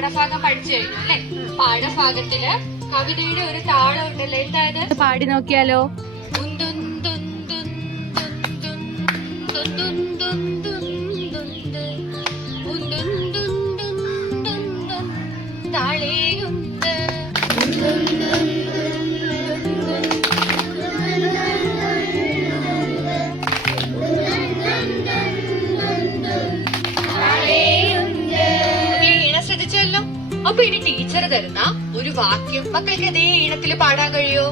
പാഠഭാഗം പഠിച്ചു കഴിഞ്ഞു അല്ലെ? പാഠഭാഗത്തില് കവിതയുടെ ഒരു താളം ഉണ്ടല്ലോ, എന്തായത്? പാടി നോക്കിയാലോ? താളേയുണ്ട് ശ്രദ്ധിച്ചല്ലോ. അപ്പൊ ഇനി ടീച്ചർ തരുന്ന ഒരു വാക്യം മക്കൾക്ക് അതേ ഈണത്തിൽ പാടാൻ കഴിയോ?